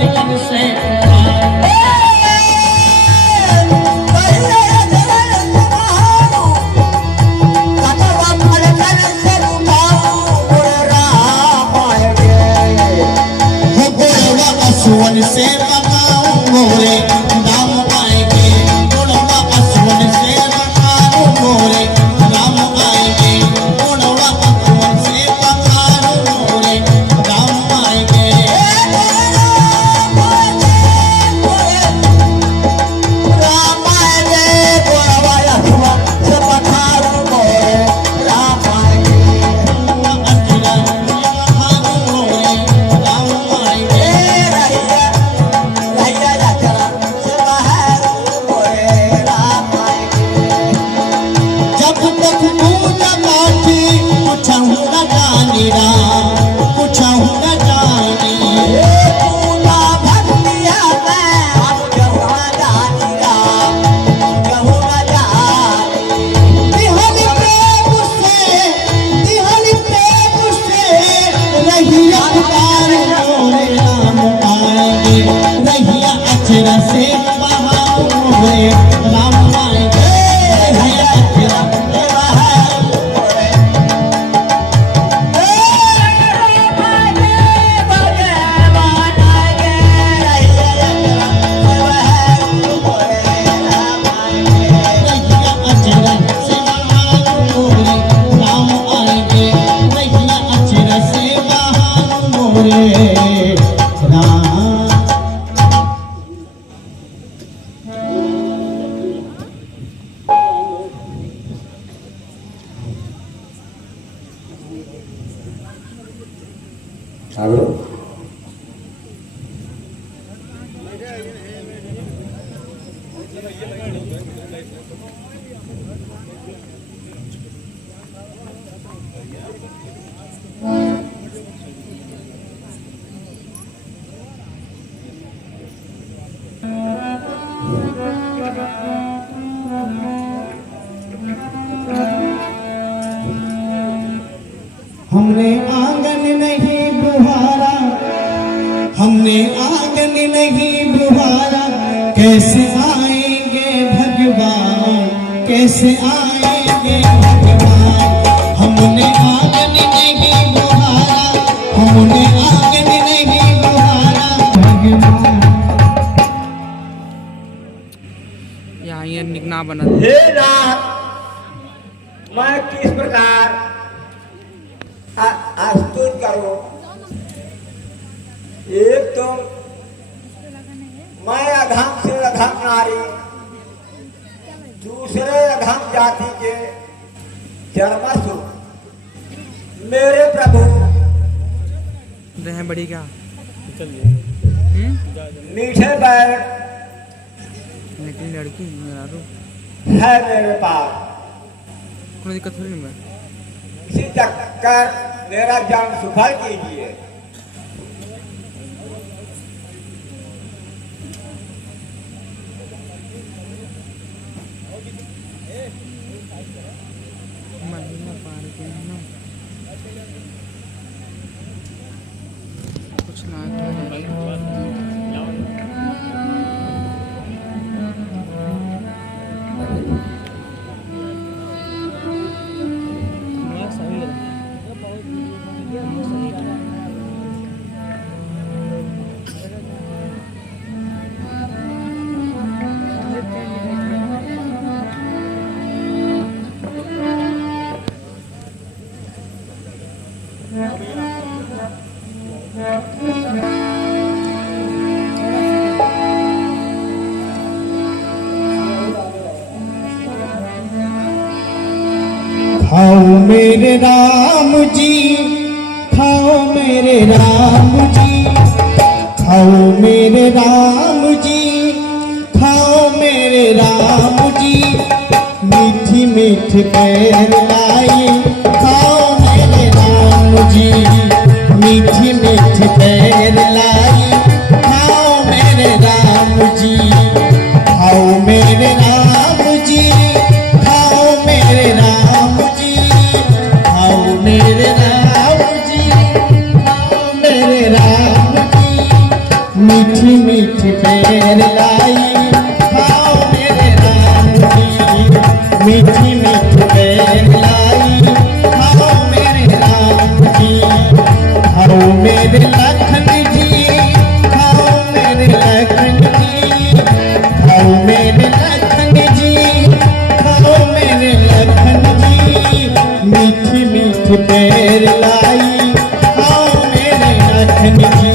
इनसे सुवन से पकाऊं मोरे राम आएंगे गुणवा सुवन से पकाऊं मोरे राम आएंगे गुणवा सुवन से पकाऊं मोरे राम आएंगे राम आएंगे गुणवा सुवन से पकाऊं मोरे राम आएंगे से राम आएंगे हमने आंगन नहीं बुहारा, हमने आंगन नहीं बुहारा, कैसे आएंगे भगवान, कैसे आएंगे भगवान। हमने आंगन नहीं बुहारा, हमने आंगन नहीं बुहारा भगवान। यहाँ ये निकना बना हे नाथ, मैं किस प्रकार स्तुत करो। एक तुम मैं अधम से अधम नारी, दूसरे अधम जाति के जन्मस्व मेरे प्रभु रह बड़ी क्या मीठे बैठ लेकिन लड़की मेरा रो है मेरे पास। कोई दिक्कत थोड़ी नहीं। मैं इसी चक्कर मेरा जन्म सुफल कीजिए। कुछ ना खाओ मेरे राम जी, खाओ मेरे राम जी, खाओ मेरे राम जी, खाओ मेरे राम जी। मीठी मीठी पैर लाई, खाओ मेरे राम जी, मीठी मीठी पैर लाई, खाओ मेरे राम जी, खाओ मेरे राम जी, खाओ मेरे राम जी, खाओ मेरे राम जी, खाओ मेरे राम जी। मीठी मीठी बेर लाई खाओ मेरे राम जी, मीठी मीठी बेर लाई खाओ मेरे राम जी, खाओ मेरे लखन जी, खाओ मेरे लखन जी, खाओ मेरे लखन जी, खाओ मेरे लखन जी, मीठी मीठी बेर लाई खाओ मेरे लखन जी,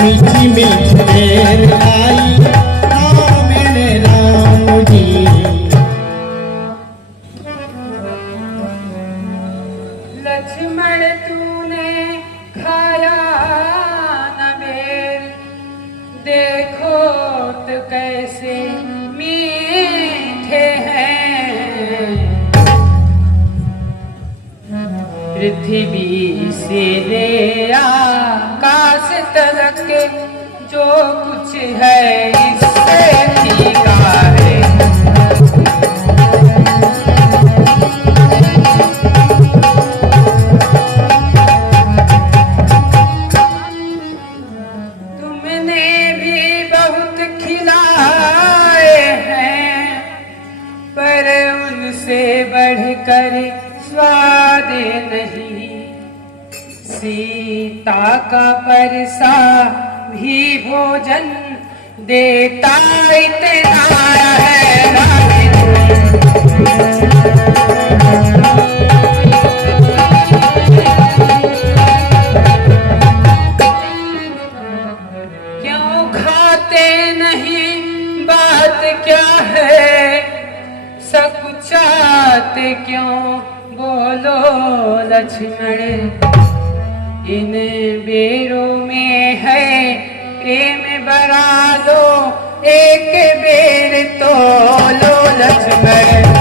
मीठी मीठी बेर लाई खाओ मेरे राम जी। लक्ष्मण तूने खाया न बेर, देखो तो कैसे मीठे हैं। पृथ्वी से ले आकाश तलक जो कुछ है इससे फीका है। तुमने भी बहुत खिलाए हैं, पर उनसे बढ़कर स्वाद नहीं। सीता का परसा भी भोजन देता इतना है राम। क्यों खाते नहीं, बात क्या है, सकुचाते क्यों, बोलो लक्ष्मण। इन बेरों में है प्रेम बरा लो, एक बेर तो लो लक्ष्मण।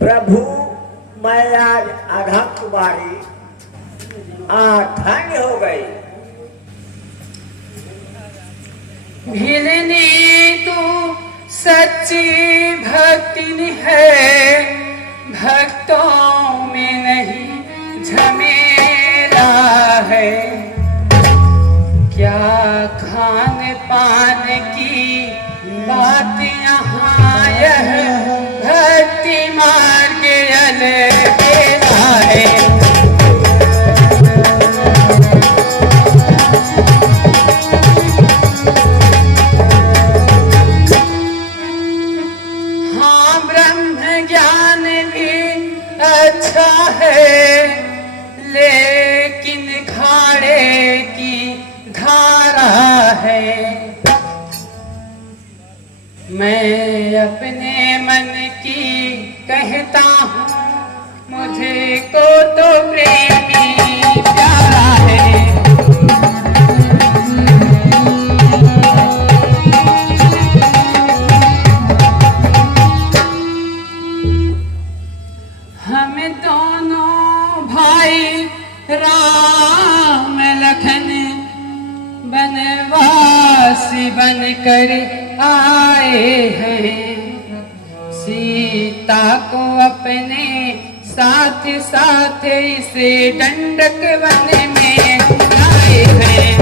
प्रभु मैं आज आधा कुमारी ठंड हो गई। भिलनी तू सच्ची भक्ति है, भक्तों में नहीं झमेला है। क्या खान पान की बात यहाँ यह भक्ति मार्ग अलबेला है। हाँ ब्रह्म ज्ञान भी अच्छा है, लेकिन खाड़े की धारा है। मैं अपने मन की कहता हूँ, मुझे को तो प्रेमी प्यारा है। हम दोनों भाई राम लखन बनवासी बनकर आए हैं। सीता को अपने साथ साथ इस दंडक वन में लाए हैं।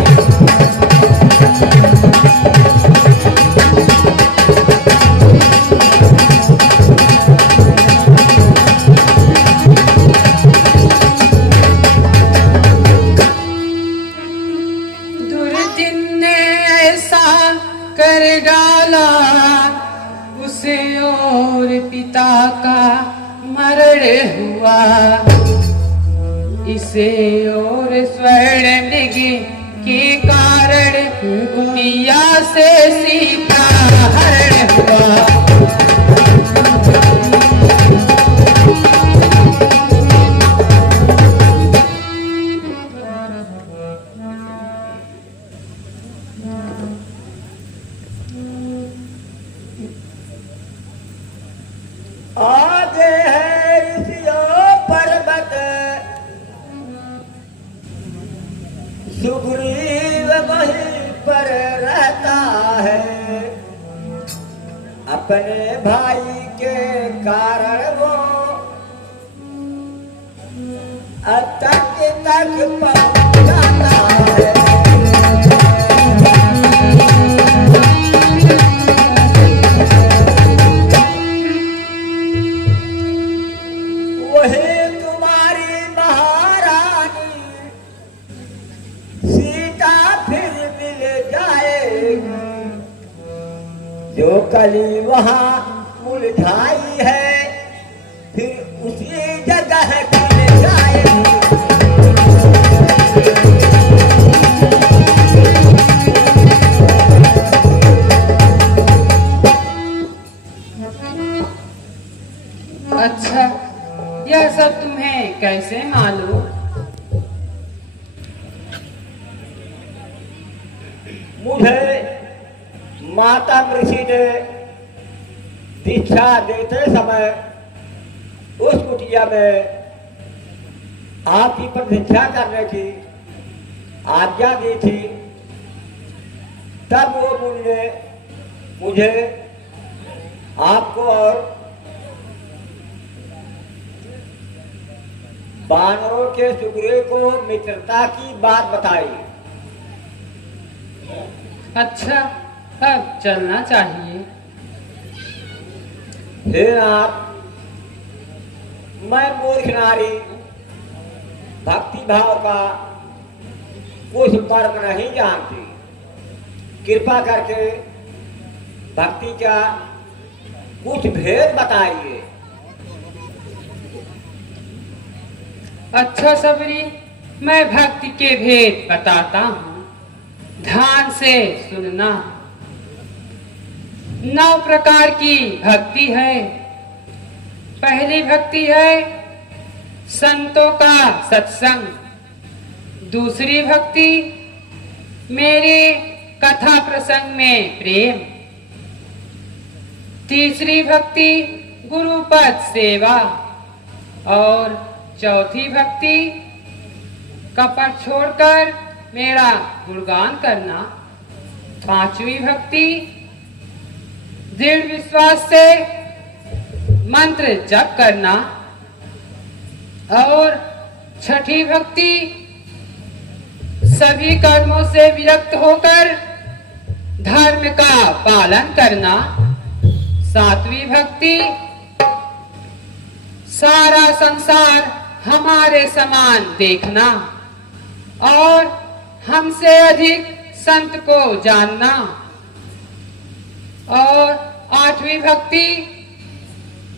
दुर्जन ने ऐसा कर डाला, उसे और पिता का मरण हुआ। इसे और स्वर्ण मृग के कारण कुटिया से सीता हरण हुआ। आज अपने भाई के कारण वो तक पहुंच जाता है। वही तुम्हारी महारानी सीता फिर मिल जाएगी, जो कली वहाँ मुरझाई है फिर उसी जगह खिल जाएगी। अच्छा, यह सब तुम्हें कैसे मालूम? मुझे माता ऋषि ने दीक्षा देते समय उस कुटिया में आपकी प्रतीक्षा करने की आज्ञा दी थी। तब वो मुनि ने मुझे आपको और बानरों के सुग्रीव को मित्रता की बात बताई। अच्छा, अब चलना चाहिए। हे नाथ, मैं मूर्ख नारी भक्ति भाव का कुछ मर्म नहीं जानती। कृपा करके भक्ति का कुछ भेद बताइए। अच्छा सबरी, मैं भक्ति के भेद बताता हूँ, ध्यान से सुनना। 9 प्रकार की भक्ति है। पहली भक्ति है संतों का सत्संग। दूसरी भक्ति मेरे कथा प्रसंग में प्रेम। तीसरी भक्ति गुरुपद सेवा। और चौथी भक्ति कपट छोड़कर मेरा गुणगान करना। पांचवी भक्ति दृढ़ विश्वास से मंत्र जप करना। और छठी भक्ति सभी कर्मों से विरक्त होकर धर्म का पालन करना। सातवीं भक्ति सारा संसार हमारे समान देखना और हमसे अधिक संत को जानना। और आठवीं भक्ति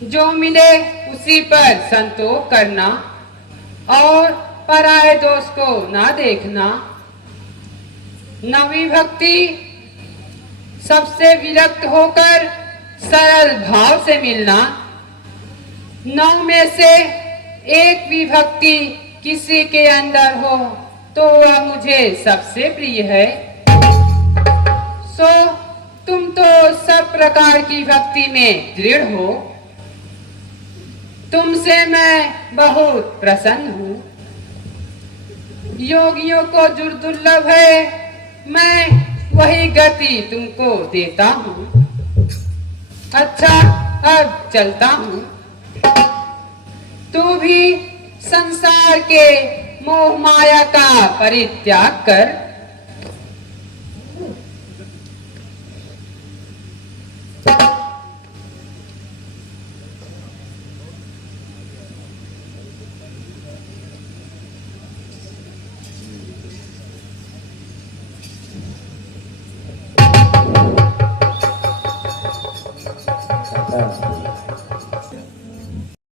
जो मिले उसी पर संतोष करना और पराये दोष को ना देखना। नवीं भक्ति सबसे विरक्त होकर सरल भाव से मिलना। 9 में से एक भी भक्ति किसी के अंदर हो तो वह मुझे सबसे प्रिय है। सो तुम तो सब प्रकार की भक्ति में दृढ़ हो। तुमसे मैं बहुत प्रसन्न हूँ। योगियों को जो दुर्लभ है मैं वही गति तुमको देता हूँ। अच्छा, अब चलता हूँ। तू भी संसार के मोह माया का परित्याग कर